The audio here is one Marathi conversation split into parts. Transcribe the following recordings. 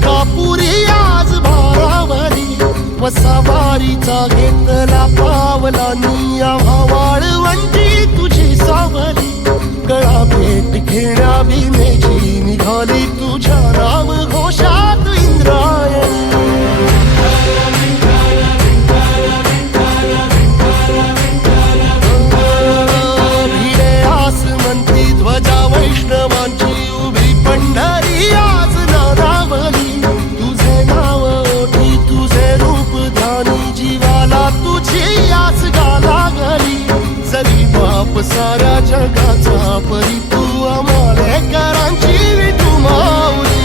मलकापुरी आज भारावली वसावारीचा घेतला पावला निया वाळवंटी तुझी सावली गळा भेट घेण्या भीमेची निघाली तुझ्या राम घोषात इंद्रायणी भिडे आसमंती ध्वजा वैष्णवांची उभी पंढरी आज नादावली तुझे नाव ओठी तुझे रूप ध्यानी जीवाला तुझी आस गाला गली जरी बाप साऱ्या जगाचा परी तू आमालेकरांची विठू माऊली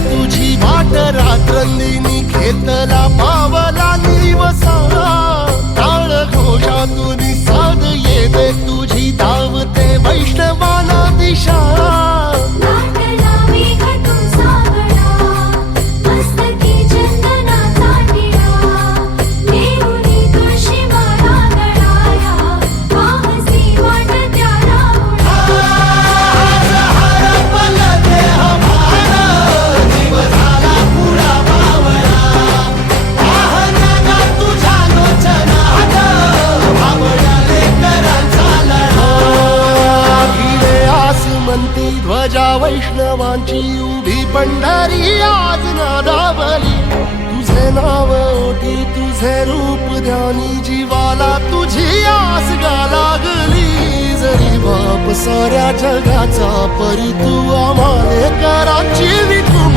तुझी वाट रात्रंदिनी घेतला पावला निवसा टाळ घोषातून साध येते तुझी धावते वैष्णवाना दिशा ध्वजा वैष्णवांची उभी पंढरी आज नादावली तुझे नाव ओठी तुझे रूप ध्यानी जीवाला तुझी आस गा लागली जरी बाप साऱ्या जगाचा परी तू आमालेकरांची विठू